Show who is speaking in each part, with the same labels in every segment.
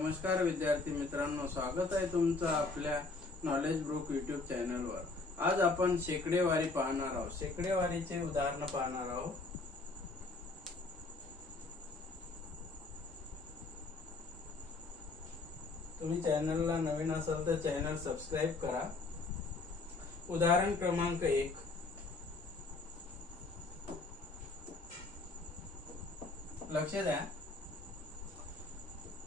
Speaker 1: नमस्कार विद्यार्थी मित्रांनो स्वागत आहे तुमचं आपल्या नॉलेज ब्रुक युट्यूब चॅनलवर आज आपण शेकडेवारी पाहणार आहोत. शेकडेवारीचे उदाहरण पाहणार आहोत. तुम्ही चॅनलला नवीन असाल तर चॅनल सबस्क्राईब करा. उदाहरण क्रमांक एक. लक्ष द्या.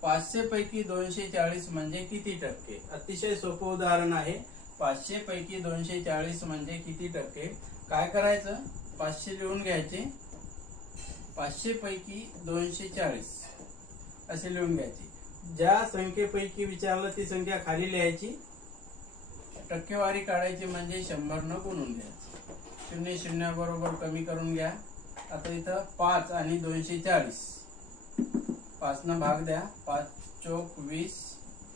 Speaker 1: पाचशे पैकी दोनशे चाळीस म्हणजे किती टक्के? अतिशय सोपं उदाहरण आहे. पाचशे पैकी दोनशे चाळीस म्हणजे किती टक्के? काय करायचं? पाचशे लिहून घ्यायचे. पाचशे पैकी दोनशे चाळीस असे लिहून घ्यायचे. ज्या संख्येपैकी विचारलं ती संख्या खाली लिहायची. टक्केवारी काढायची म्हणजे शंभर न गुणून घ्यायची. शून्य शून्य बरोबर कमी करून घ्या. आता इथं पाच आणि दोनशे चाळीस पाचनं भाग द्या. पाच चोक वीस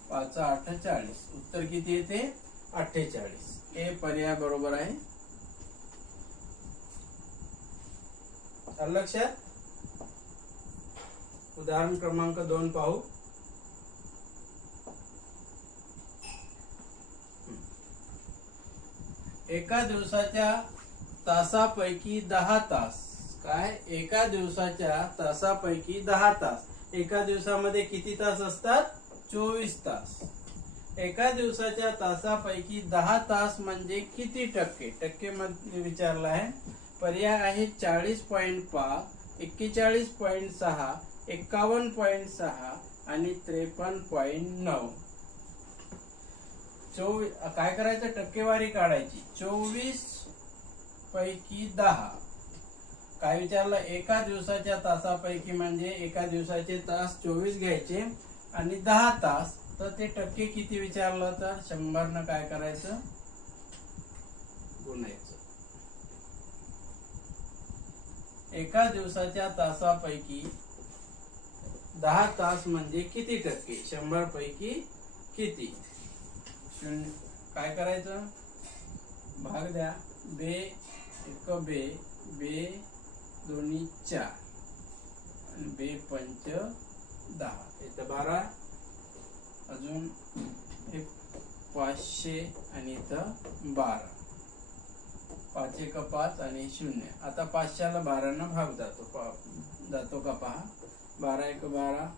Speaker 1: पाच अठ्ठेचाळीस. उत्तर किती येते? अठ्ठेचाळीस. हे पर्याय बरोबर आहे. लक्षात? उदाहरण क्रमांक दोन पाहू. एका दिवसाच्या तासापैकी दहा तास. काय? एका दिवसाच्या तासापैकी दहा तास. एका दिवसामध्ये किती तास असतात? चोवीस तास. एका दिवसाच्या तासापैकी दहा तास म्हणजे किती टक्के? टक्के मध्ये विचारला आहे. पर्याय आहे चाळीस पॉईंट पाच एक्केचाळीस पॉईंट सहा एक्कावन्न पॉईंट सहा आणि त्रेपन्न पॉईंट नऊ. चोवीस काय करायचं? टक्केवारी काढायची. चोवीस पैकी दहा. काय विचारलं एका दिवसाच्या तासापैकी म्हणजे एका दिवसाचे तास चोवीस घ्यायचे आणि दहा तास. तर ते टक्के किती विचारलं तर? शंभर न काय करायचं? गुणायचं. एका दिवसाच्या तासापैकी दहा तास म्हणजे किती टक्के? शंभर पैकी किती? शून्य. काय करायचं? भाग द्या. बे एक बे बे दोन्ही चार आणि बे पंच दहा. इथं बारा अजून एक पाचशे आणि इथं बारा. पाच एक पाच आणि शून्य. आता पाचशेला बारांना भाग जातो. पा जातो का पहा? बारा एक बारा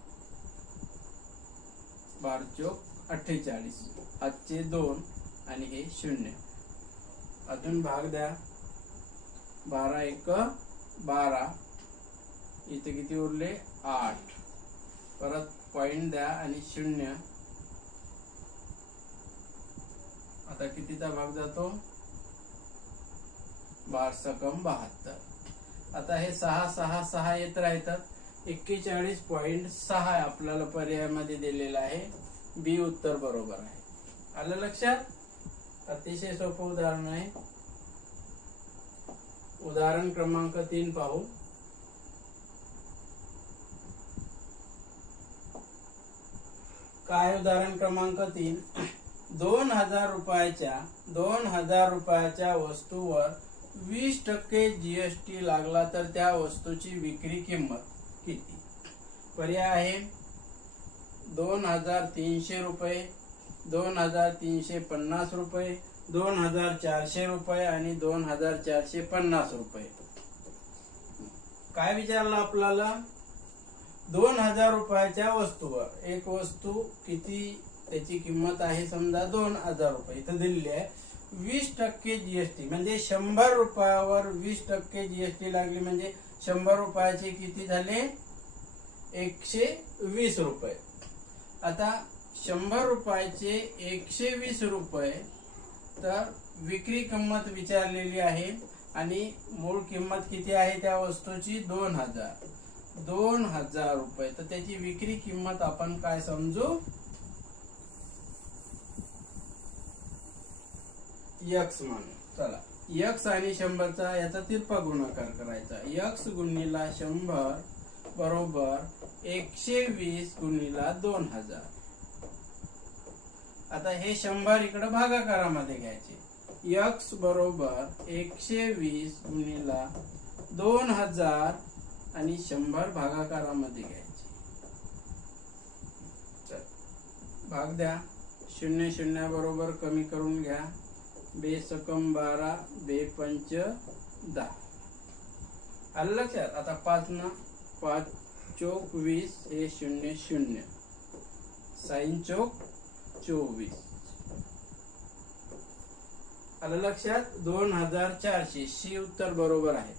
Speaker 1: बार चोक अठ्ठेचाळीस. आजचे दोन आणि हे शून्य. अजून भाग द्या. बारा एक बारा. इथे किती उरले? आठ. परत पॉइंट द्या आणि शून्य. आता कितीचा भाग जातो? बार सकम बहात्तर. आता हे सहा सहा सहा येत राहतात. एक्केचाळीस पॉइंट सहा आपल्याला पर्यायामध्ये दिलेला आहे. बी उत्तर बरोबर आहे. आलं लक्षात? अतिशय सोपं उदाहरण आहे. उदाहरण क्रमांक तीन पाहू. काय उदाहरण क्रमांक तीन? दोन हजार रुपयाच्या दोन हजार रुपयाच्या वस्तूवर वीस टक्के जीएसटी लागला तर त्या वस्तूची विक्री किंमत किती? पर्याय आहे. दोन हजार तीनशे रुपये दोन हजार तीनशे पन्नास रुपये दोन हजार चारशे रुपये आणि दोन हजार चारशे पन्नास रुपये. काय विचारलं आपल्याला? दोन हजार रुपयाच्या वस्तूवर. एक वस्तू किती त्याची किंमत आहे समजा दोन हजार रुपये. इथं दिलेली आहे. वीस टक्के जीएसटी म्हणजे शंभर रुपयावर वीस टक्के जीएसटी लागली म्हणजे शंभर रुपयाचे किती झाले? एकशे वीस रुपये. आता शंभर रुपयाचे एकशे वीस रुपये तर विक्री किंमत विचारलेली आहे आणि मूळ किंमत किती आहे त्या वस्तूची? दोन हजार. दोन हजार रुपये. तर त्याची विक्री किंमत आपण काय समजू? यक्स म्हणू. चला. यक्स आणि शंभरचा याचा तिरपा गुणाकार करायचा. यक्स गुणिला शंभर बरोबर एकशे वीस गुणीला दोन हजार. आता हे शंभर इकडं भागाकारामध्ये घ्यायचे. यक्स बरोबर एकशे वीस गुणिला दोन हजार आणि शंभर भागाकारामध्ये घ्यायचे. भाग द्या. शून्य शून्य बरोबर कमी करून घ्या. बे सकम बारा बे पंच दहा. आलं लक्षात? आता पाच ना पाच चोक वीस हे शून्य शून्य. साईन चोक चोवीस. आलं लक्षात? दोन हजार चारशे. शी उत्तर बरोबर आहे.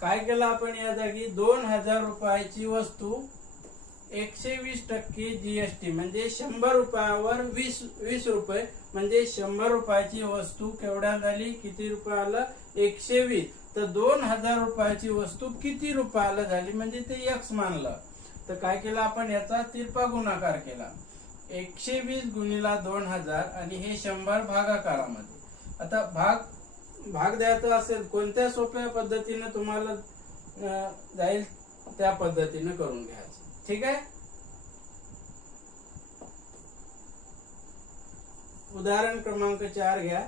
Speaker 1: काय केलं आपण या जागी? दोन हजार रुपयाची वस्तू एकशे वीस टक्के जीएसटी म्हणजे शंभर रुपयावर वीस वीस रुपये. म्हणजे शंभर रुपयाची वस्तू केवढ्या झाली किती रुपयाला एकशे वीस. तर दोन हजार रुपयाची वस्तू किती रुपयाला झाली? म्हणजे ते एक्स मानलं. तर काय केलं आपण याचा तिरपा गुणाकार केला. एकशे वीस गुणिला दोन हजार आणि हे शंभर भागाकारामध्ये. आता भाग भाग द्यायचा असेल कोणत्या सोप्या पद्धतीने तुम्हाला जाईल त्या पद्धतीने करून घ्यायचं. ठीक आहे? उदाहरण क्रमांक चार घ्या.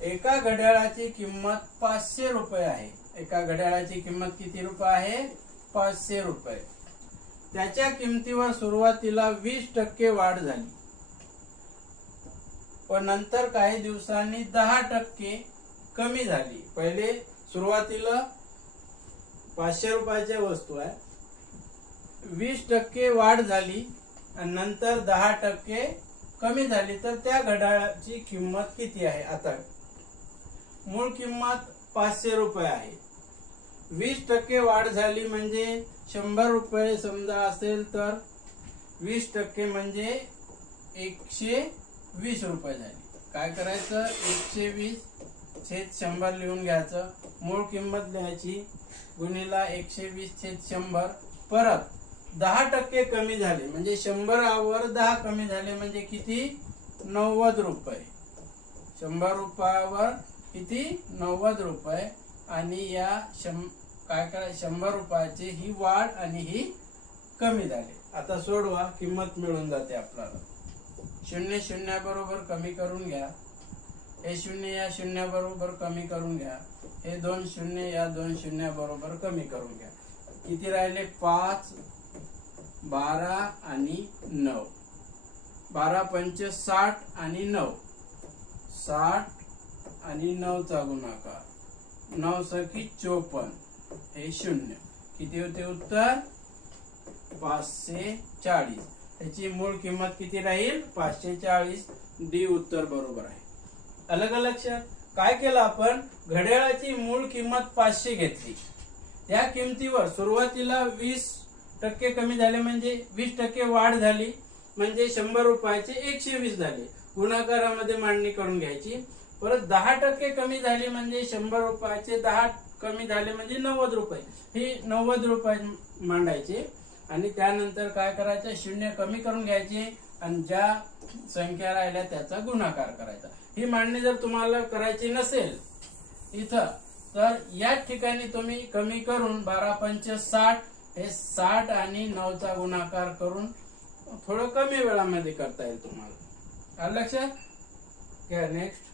Speaker 1: एका घड्याळाची किंमत पाचशे रुपये आहे. एका घड्याळाची किंमत किती रुपये आहे? पाचशे रुपये. त्याच्या किमतीवर सुरुवातीला वीस टक्के वाढ झाली. पण नंतर काही दिवसांनी दहा टक्के कमी झाली. पहिले सुरुवातीला पाचशे रुपयाच्या वस्तू आहे. वीस टक्के वाढ झाली आणि नंतर दहा टक्के कमी झाली. तर त्या घड्याळाची किंमत किती आहे? आता मूळ किंमत पाचशे रुपये आहे. वीस टक्के वाढ झाली म्हणजे शंभर रुपये समजा असेल तर वीस टक्के म्हणजे एकशे वीस रुपये झाली. काय करायचं? एकशे वीस छेद शंभर लिहून घ्यायचं. मूळ किंमत लिहायची गुणिला एकशे वीस छेद शंभर. परत दहा टक्के कमी झाले. म्हणजे शंभरावर दहा कमी झाले म्हणजे किती? नव्वद रुपये. शंभर रुपयावर किती? नव्वद रुपये. आणि या शं काय करा शंभर रुपयाची ही वाढ आणि ही कमी झाली. आता सोडवा किंमत मिळून जाते आपल्याला. शून्य शून्य बरोबर कमी करून घ्या. हे शून्य या शून्य बरोबर कमी करून घ्या. हे दोन शून्य या दोन शून्य बरोबर कमी करून घ्या. किती राहिले? पाच बारा आणि नऊ. बारा पंच साठ आणि नऊ. साठ आणि नऊचा गुणाकार. नऊ सकी चोपन्न. हे शून्य. किती होते उत्तर? पाचशे चाळीस. त्याची मूळ किंमत किती राहील? पाचशे चाळीस. डी उत्तर बरोबर आहे. अलग लक्षात काय केलं आपण? घड्याळाची मूळ किंमत पाचशे घेतली. त्या किमतीवर सुरुवातीला वीस टक्के कमी झाले म्हणजे वीस टक्के वाढ झाली. म्हणजे शंभर रुपयाचे एकशे वीस झाले. गुणाकारामध्ये मांडणी करून घ्यायची. परत दहा टक्के कमी झाली म्हणजे शंभर रुपयाचे दहा कमी झाले म्हणजे नव्वद रुपये. ही नव्वद रुपये मांडायचे. आणि त्यानंतर काय करायचं? शून्य कमी करून घ्यायचे आणि ज्या संख्या राहिल्या त्याचा गुणाकार करायचा. ही मांडणी जर तुम्हाला करायची नसेल इथं तर या ठिकाणी तुम्ही कमी करून बारा पंच साठ हे साठ आणि नऊचा गुणाकार करून थोडं कमी वेळामध्ये करता येईल तुम्हाला. लक्षात? घ्या नेक्स्ट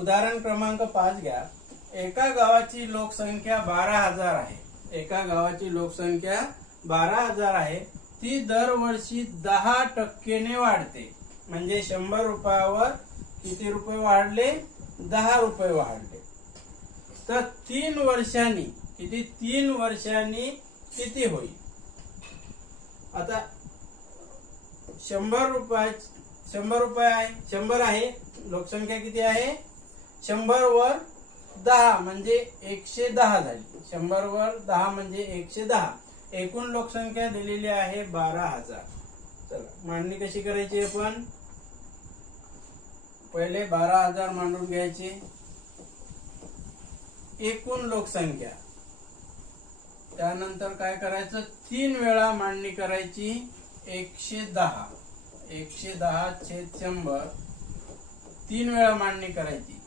Speaker 1: उदाहरण क्रमांक पाच घ्या. एका गावाची लोकसंख्या बारा हजार आहे. एका गावाची लोकसंख्या बारा हजार आहे. ती दरवर्षी दहा टक्केने वाढते. म्हणजे शंभर रुपयावर किती रुपये वाढले? दहा रुपये वाढले. तर तीन वर्षांनी किती? तीन वर्षांनी किती होईल? आता शंभर रुपया शंभर रुपये आहे शंभर आहे. लोकसंख्या किती आहे? शंभर वर दहा म्हणजे एकशे दहा झाली. शंभर वर दहा म्हणजे एकशे दहा. एकूण लोकसंख्या दिलेली आहे बारा हजार. चला मांडणी कशी करायची आपण? पहिले बारा हजार मांडून घ्यायचे. एकूण लोकसंख्या. त्यानंतर काय करायचं? तीन वेळा मांडणी करायची. एकशे दहा. एकशे दहा छेद शंभर. तीन वेळा मांडणी करायची.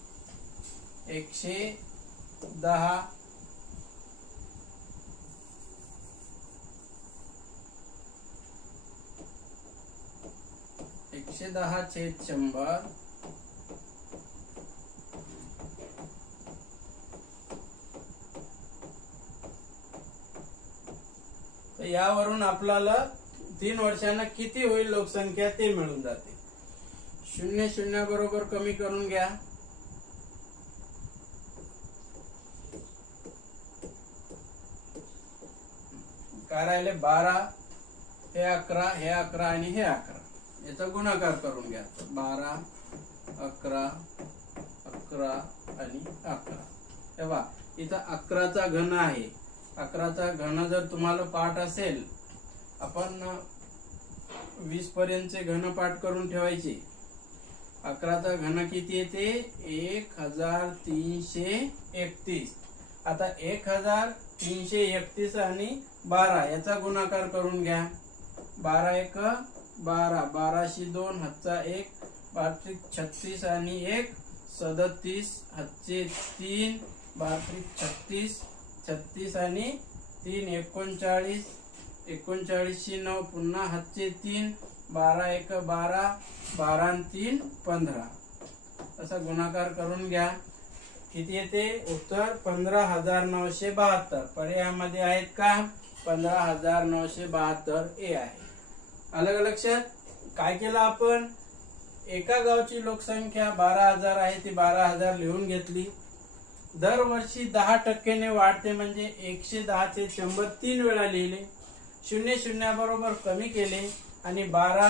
Speaker 1: एकशे दहा. एकशे दहा छेद शंभर. यावरून आपल्याला तीन वर्षांना किती होईल लोकसंख्या ते मिळून जाते. शून्य शून्य बरोबर कमी करून घ्या. काय राहिले बारा हे अकरा हे अकरा आणि हे अकरा. याचा गुणाकार करून घ्या. बारा अकरा अकरा आणि अकरा. तेव्हा इथं अकराचा घन आहे. अकराचा घन जर तुम्हाला पाठ असेल आपण वीस पर्यंतचे घन पाठ करून ठेवायचे. अकराचा घन किती येते? एक हजार तीनशे एकतीस. आता एक हजार तीनशे एकतीस आणि बारा याचा गुणाकार करून घ्या. बारा एक बारा. बाराशे दोन हातचा एक. बारत्रिक छत्तीस आणि एक. सदतीस हातचे तीन. बारत्रिक छत्तीस छत्तीस आणि तीन. एकोणचाळीस. एकोणचाळीसशे नऊ पुन्हा हातचे तीन. बारा एक बारा. बारा तीन पंधरा. असा गुणाकार करून घ्या. किती येते? उत्तर पंधरा हजार नऊशे बहात्तर. पर्यायामध्ये आहेत का? पंधरा हजार नऊशे बहात्तर ए आहे. अलग लक्षात काय केलं आपण? एका गावची लोकसंख्या बारा हजार आहे ती बारा हजार लिहून घेतली. दरवर्षी दहा टक्क्याने वाढते म्हणजे एकशे दहा ते शंभर तीन वेळा लिहिले. शून्य शून्याबरोबर कमी केले आणि बारा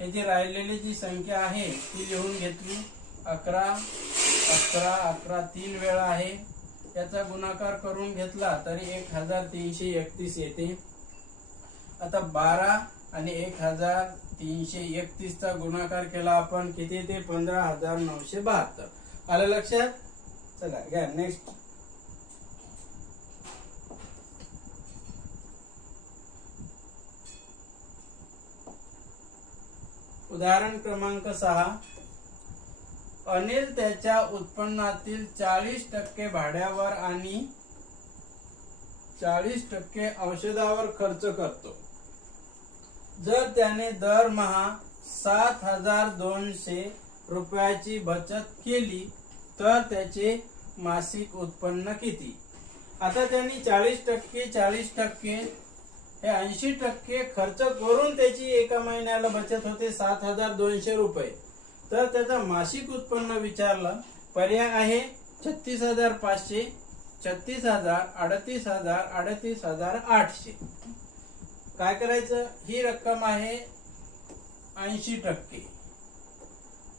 Speaker 1: येथे राहिलेली जी संख्या आहे ती लिहून घेतली. अकरा अकरा अकरा तीन वेळा आहे. याचा गुणाकार करून घेतला तरी एक हजार तीनशे एकतीस येते. आता बारा आणि एक हजार तीनशे एकतीस चा गुणाकार केला आपण किती येते? पंधरा हजार नऊशे बहात्तर. आलं लक्षात? चला घ्या नेक्स्ट उदाहरण क्रमांक सहा. अनिल त्याच्या उत्पन्नातील चाळीस टक्के भाड्यावर आणि चाळीस टक्के औषधावर खर्च करतो. जर त्याने दरमहा सात हजार दोनशे रुपयाची बचत केली तर त्याचे मासिक उत्पन्न किती? आता त्यांनी चाळीस टक्के चाळीस टक्के हे ऐंशी टक्के खर्च करून त्याची एका महिन्याला बचत होते सात हजार दोनशे रुपये. तर त्याचा मासिक उत्पन्न विचारलं. पर्याय आहे छत्तीस हजार पाचशे छत्तीस हजार अडतीस हजार अडतीस हजार आठशे. काय करायचं? ही रक्कम आहे ऐंशी टक्के.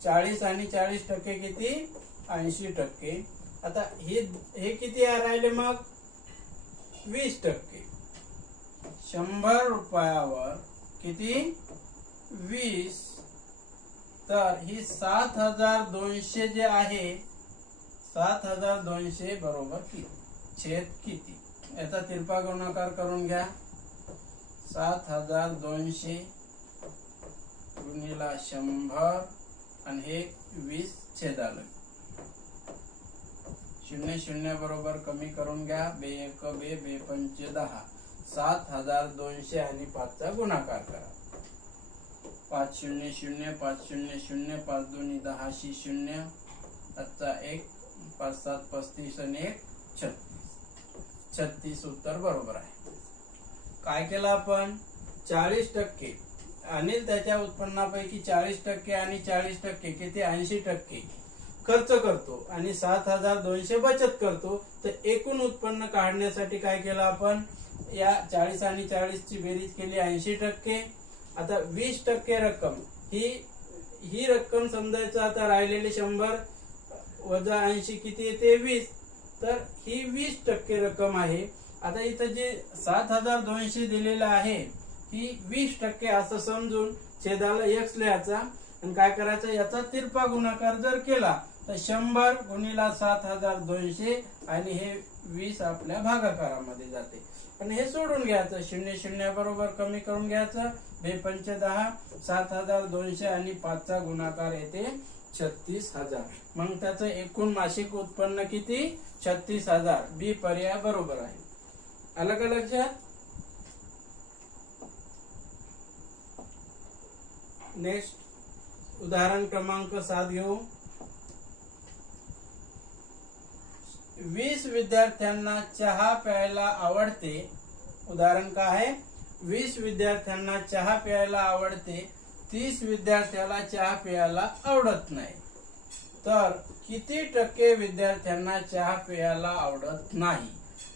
Speaker 1: चाळीस आणि चाळीस टक्के किती? ऐंशी टक्के. आता हे हे किती राहिले मग? वीस टक्के. शंभर रुपयावर किती? वीस तर ही सात हजार दोनशे जे आहे सात हजार दोनशे बरोबर किती? छेद किती? याचा तिरपा गुणाकार करून घ्या. सात हजार दोनशे गुणिला शंभर आणि हे वीस छेदालं. शून्य शून्य बरोबर कमी करून घ्या. बे एक बे बे पंच दहा. सात हजार दोनशे आणि पाचचा गुणाकार करा. पाच शून्य शून्य पाच शून्य शून्य पाच दोन्ही दहाशी शून्य आजचा एक पाच सात पस्तीस आणि एक छत्तीस. छत्तीस उत्तर बरोबर आहे. काय केलं आपण? चाळीस टक्के. अनिल त्याच्या उत्पन्नापैकी चाळीस टक्के आणि चाळीस टक्के किती? ऐंशी टक्के. खर्च करतो आणि सात हजार दोनशे बचत करतो. तर एकूण उत्पन्न काढण्यासाठी काय केलं आपण? या चाळीस आणि चाळीस ची बेरीज केली ऐंशी टक्के. आता वीस टक्के रक्कम. ही ही रक्कम समजायचं आता राहिलेली शंभर वजा ऐंशी किती येते वीस तर ही वीस टक्के रक्कम आहे. आता इथं जे सात हजार दोनशे दिलेलं आहे ही वीस टक्के असं समजून छेदाला एक्स लिहायचा आणि काय करायचं याचा तिरपा गुणाकार जर केला तर शंभर गुणिला सात हजार दोनशे आणि हे वीस आपल्या भागाकारामध्ये जाते. आणि हे सोडून घ्यायचं शून्य शून्य बरोबर कमी करून घ्यायचं हे पंचदहा सात हजार दोनशे आणि पाचचा गुणाकार येते छत्तीस हजार. मग त्याचं एकूण मासिक उत्पन्न किती? छत्तीस हजार. बी पर्याय बरोबर आहे. अलग का लक्षात नेक्स्ट उदाहरण क्रमांक सात घेऊ. वीस विद्यार्थ्यांना चहा प्यायला आवडते. उदाहरण काय आहे? वीस विद्यार्थ्यांना चहा प्यायला आवडते तीस विद्यार्थ्याला चहा प्यायला आवडत नाही. तर किती टक्के विद्यार्थ्यांना चहा प्यायला आवडत नाही?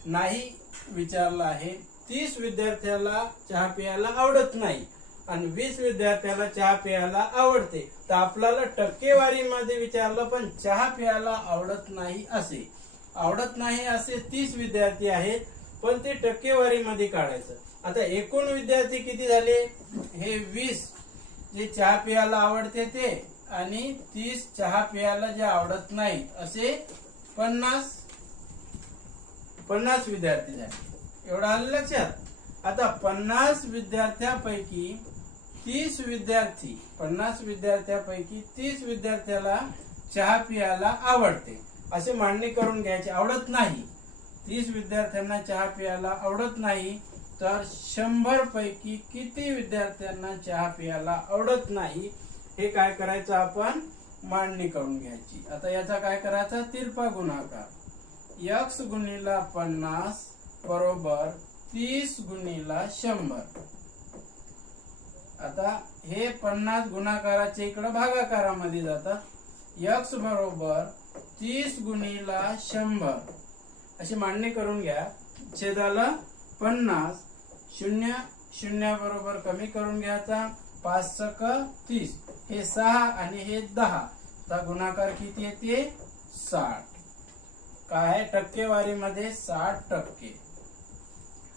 Speaker 1: नाही विचारलं आहे तीस विद्यार्थ्याला चहा प्यायला आवडत नाही आणि वीस विद्यार्थ्याला चहा प्यायला आवडते. तर आपल्याला टक्केवारीमध्ये विचारलं पण चहा प्यायला आवडत नाही असे. आवडत नाही असे तीस विद्यार्थी आहेत पण ते टक्केवारीमध्ये काढायचं. आता एकूण विद्यार्थी किती झाले? हे वीस. जे चहा प्यायला आवडते ते आणि तीस चहा प्यायला जे आवडत नाही असे पन्नास पन्नास विद्यार्थी झाले. एवढं आलं लक्षात? आता पन्नास विद्यार्थ्यापैकी तीस विद्यार्थी पन्नास विद्यार्थ्यापैकी तीस विद्यार्थ्याला चहा प्यायला आवडते. असे मांडणी करून घ्यायची. आवडत नाही. तीस विद्यार्थ्यांना चहा प्यायला आवडत नाही. तर शंभर पैकी किती विद्यार्थ्यांना चहा प्यायला आवडत नाही हे काय करायचं आपण? मांडणी करून घ्यायची. आता याचा काय करायचा? तिरपा गुणाकार. यक्स गुणीला पन्नास बरोबर तीस गुणीला शंभर. आता हे पन्नास गुणाकाराचे इकडं भागाकारामध्ये जातात यक्स बरोबर तीस गुणीला शंभर. अशी मांडणी करून घ्या. छेदाला पन्नास. शून्य शून्य बरोबर कमी करून घ्यायचा. पाच सक तीस. हे सहा आणि हे दहा. तर गुणाकार किती येते? साठ. काय? टक्केवारीमध्ये साठ टक्के.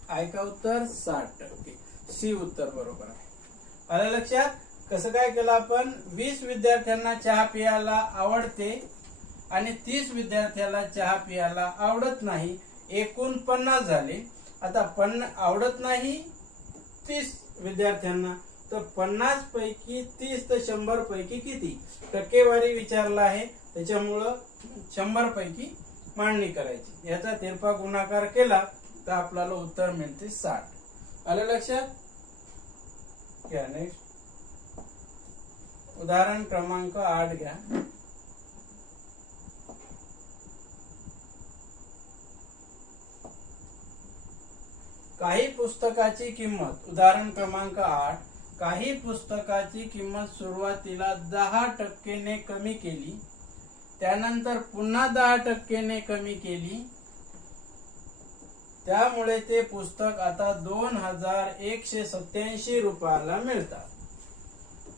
Speaker 1: ऐका उत्तर साठ टक्के. सी उत्तर बरोबर आहे. आलं लक्षात? कसं काय केलं आपण? वीस विद्यार्थ्यांना चहा पियाला आवडते आणि तीस विद्यार्थ्याला चहा पियाला आवडत नाही. एकूण पन्नास झाले. आता पन्ना आवडत नाही तीस विद्यार्थ्यांना. तर पन्नास पैकी तीस तर शंभर पैकी किती? टक्केवारी विचारला आहे. त्याच्यामुळं शंभर पैकी मांडणी करायची. याचा तिरपा गुणाकार केला तर आपल्याला उत्तर मिळते साठ. आलं लक्षात? घ्या नेक्स्ट उदाहरण क्रमांक आठ घ्या. काही पुस्तकाची किंमत उदाहरण क्रमांक आठ काही पुस्तकाची किंमत सुरुवातीला दहा टक्केने कमी केली त्यानंतर पुन्हा दहा टक्केने कमी केली त्यामुळे ते पुस्तक आता दोन हजार एकशे सत्याऐंशी रुपयाला मिळतात.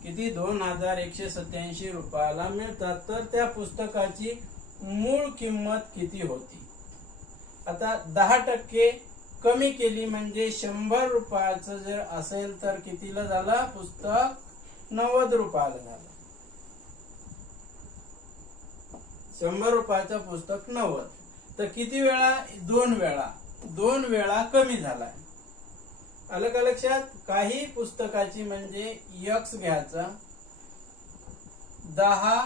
Speaker 1: किती? दोन हजार एकशे सत्याऐंशी रुपयाला मिळतात. तर त्या पुस्तकाची मूळ किंमत किती होती? आता दहा टक्के कमी केली म्हणजे शंभर रुपयाचं जर असेल तर कितीला झालं? पुस्तक नव्वद रुपयाला झालं. शंभर रुपयाचं पुस्तक नव्वद. तर किती वेळा? दोन वेळा. दोन वेळा कमी झालाय. आलं का लक्षात? काही पुस्तकाची म्हणजे यक्स घ्यायचा. दहा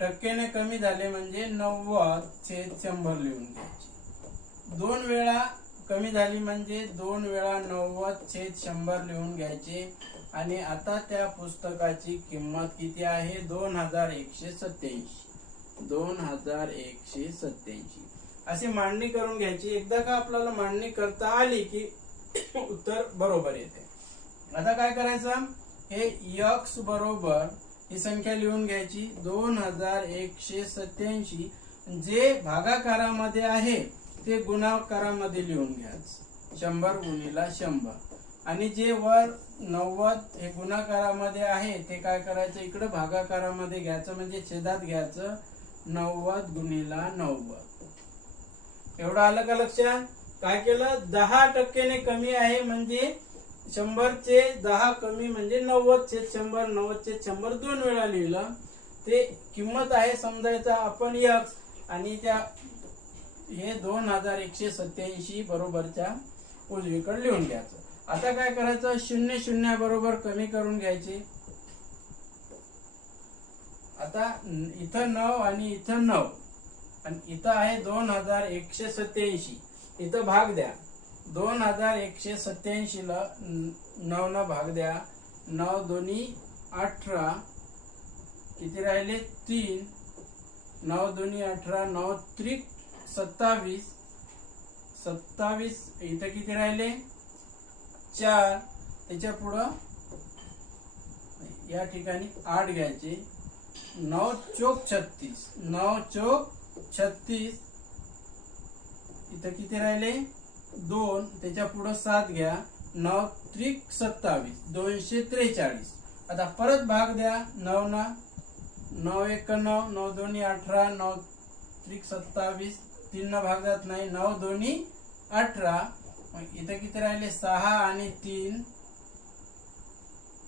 Speaker 1: टक्क्याने कमी झाले म्हणजे नव्वद छेद शंभर लिहून घ्यायचे. दोन वेळा कमी झाली म्हणजे दोन वेळा नव्वद छेद शंभर लिहून घ्यायचे. आणि आता त्या पुस्तकाची किंमत किती आहे? दोन हजार एकशे सत्याऐंशी दोन हजार एकशे सत्याऐंशी अशी मांडणी करून घ्यायची. एकदा का आपल्याला मांडणी करता आली की उत्तर बरोबर येते. आता काय करायचं? हे यक्स बरोबर ही संख्या लिहून घ्यायची. दोन हजार एकशे सत्याऐंशी जे भागाकारामध्ये आहे ते गुणाकारामध्ये लिहून घ्या. शंभर गुणीला शंभर. आणि जे वर नव्वद हे गुणाकारामध्ये आहे ते काय करायचं? इकडं भागाकारामध्ये घ्यायचं म्हणजे छेदात घ्यायचं. नव्वद गुणीला नव्वद. एवढं आलं का लक्षात? काय केलं? दहा टक्क्याने कमी आहे म्हणजे शंभरचे दहा कमी म्हणजे नव्वद छेद शंभर नव्वद छेद शंभर दोन वेळा लिहिलं. ते किंमत आहे समजायचा आपण यक्स आणि त्या हे दोन हजार एकशे सत्याऐंशी बरोबरच्या उजवीकडे लिहून घ्यायचं. आता काय करायचं? शून्य शून्य बरोबर कमी करून घ्यायचे. आता इथं नऊ आणि इथं नऊ. आणि इथं आहे दोन हजार एकशे सत्याऐंशी इथं भाग द्या. दोन हजार एकशे सत्याऐंशी ला नऊ न भाग द्या. नऊ दोन्ही अठरा. किती राहिले? तीन. नऊ दोन्ही अठरा नऊ त्रिक सत्तावीस सत्तावीस इथं किती राहिले? चार. त्याच्या पुढं या ठिकाणी आठ घ्यायचे. नऊ चोक छत्तीस. नऊ चोक छत्तीस. इथं किती राहिले? दोन. त्याच्या पुढं सात घ्या. नऊ त्रिक सत्तावीस. दोनशे त्रेचाळीस. आता परत भाग द्या. नऊ ना. नऊ एक नऊ. नऊ दोन्ही अठरा. नऊ त्रिक सत्तावीस. तीन न भाग जात नाही नऊ दोन्ही अठरा. इथं किती राहिले? सहा आणि तीन.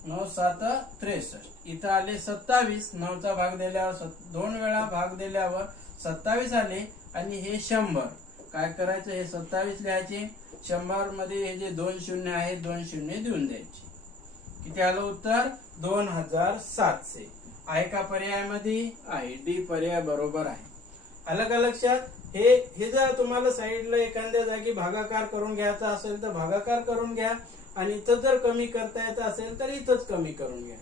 Speaker 1: नऊ सात त्रेसष्ट. इथं आले सत्तावीस. नऊचा भाग दिल्यावर दोन वेळा भाग दिल्यावर सत्तावीस आले आणि हे शंभर. काय करायचं? हे सत्तावीस लिहायचे. शंभरमध्ये हे जे दोन शून्य आहे दोन शून्य देऊन द्यायचे. किती आलं उत्तर? दोन हजार सातशे. आहे का पर्यायामध्ये? आहे. डी पर्याय बरोबर आहे. आलं का लक्षात हे हे जर तुम्हाला साईडला एखाद्या जागी भागाकार करून घ्यायचा असेल तर भागाकार करून घ्या. आणि इथं जर कमी करता येत असेल तर इथंच कमी करून घ्या.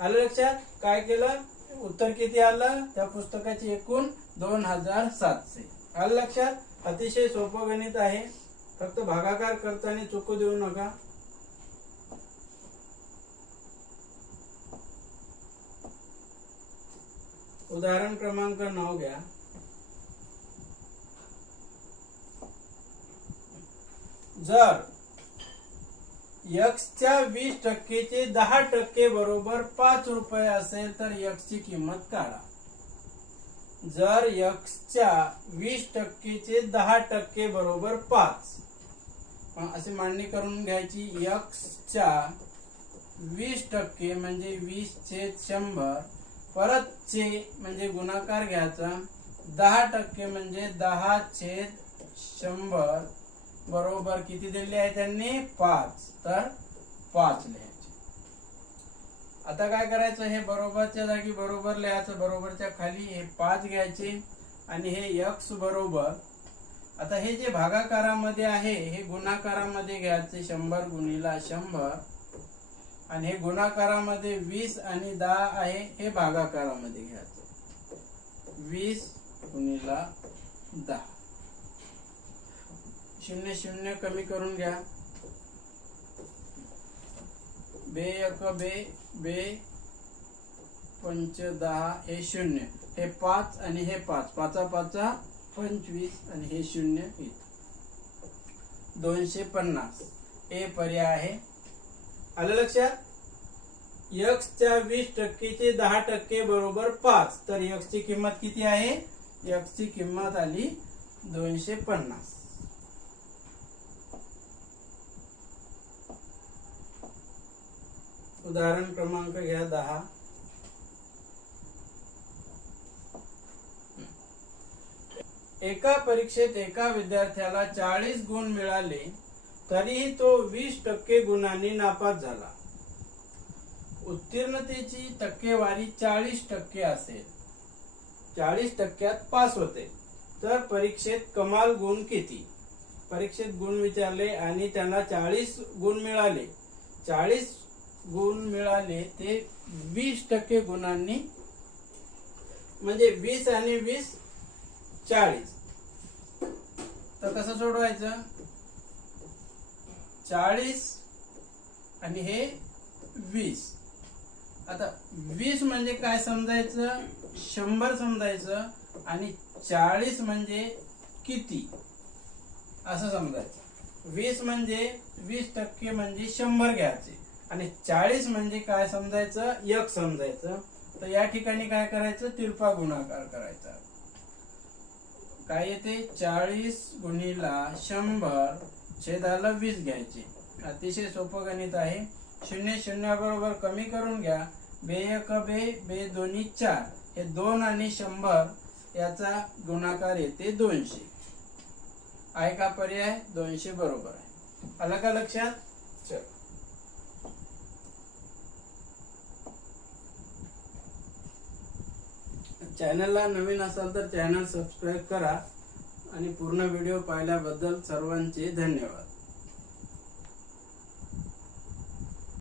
Speaker 1: आलं लक्षात काय केलं? उत्तर किती आलं? त्या पुस्तकाची एकूण दोन हजार सातशे. आलं लक्षात अतिशय सोपं गणित आहे. फक्त भागाकार करताना चुकू देऊ नका. उदाहरण क्रमांक नऊ घ्या. जर एक्सच्या वीस टक्केचे दहा टक्के बरोबर पाच रुपये असेल तर ची किंमत काढा. जर एक्सच्या वीस टक्केचे दहा टक्के बरोबर पाच असे अशी मांडणी करून घ्यायची. एक्सच्या वीस टक्के म्हणजे वीस छेद शंभर परत चे म्हणजे गुणाकार घ्यायचा. दहा टक्के म्हणजे दहा छेद शंभर बरोबर किती दिले आहे त्यांनी? पाच. तर पाच लिहायचे. आता काय करायचं? हे बरोबरच्या जागी बरोबर लिहायचं. बरोबरच्या खाली हे पाच घ्यायचे आणि हे यक्स बरोबर. आता हे जे भागाकारामध्ये आहे हे गुणाकारामध्ये घ्यायचे. शंभर गुणीला शंभर. आणि हे गुणाकारामध्ये वीस आणि दहा आहे हे भागाकारामध्ये घ्यायचं. वीस गुणीला दहा. शून्य शून्य कमी करून घ्या. बे एक बे बे पंच दहा हे शून्य. हे पाच आणि हे पाच. पाचा पाचा पंचवीस आणि हे शून्य इथं दोनशे पन्नास. हे पर्याय आहे. आलं लक्षात? यक्स च्या वीस टक्केचे दहा टक्के बरोबर पाच. तर यक्स ची किंमत किती आहे? यक्स ची किंमत आली दोनशे पन्नास. उदाहरण क्रमांक घ्या दहा. एका परीक्षेत एका विद्यार्थ्याला चाळीस गुण मिळाले तरीही तो वीस टक्के गुणांनी नापास झाला. उत्तीर्णतेची टक्केवारी चाळीस टक्के असेल. चाळीस टक्क्यात पास होते. तर परीक्षेत कमाल गुण किती? परीक्षेत गुण विचारले आणि त्यांना चाळीस गुण मिळाले. चाळीस गुण मिळाले ते वीस टक्के गुणांनी म्हणजे वीस आणि वीस चाळीस. तर कसं सोडवायचं? चाळीस आणि हे वीस. आता वीस म्हणजे काय समजायचं? शंभर समजायचं आणि चाळीस म्हणजे किती? असं समजायचं. वीस म्हणजे वीस टक्के म्हणजे शंभर घ्यायचे. आणि चाळीस म्हणजे काय समजायचं? एक समजायचं. तर या ठिकाणी काय करायचं? तिरपा गुणाकार करायचा. काय येते? चाळीस गुणीला शंभर छेदाला वीस घ्यायचे. अतिशय सोपं गणित आहे. शून्य शून्य बरोबर कमी करून घ्या. बे एक बे बे दोन्ही चार. हे दोन आणि शंभर याचा गुणाकार येते दोनशे. आहे का पर्याय? दोनशे बरोबर आहे. आलं का लक्षात चल चॅनलला नवीन असाल तर चॅनल सबस्क्राईब करा आणि पूर्ण व्हिडिओ पाहिल्याबद्दल सर्वांचे धन्यवाद.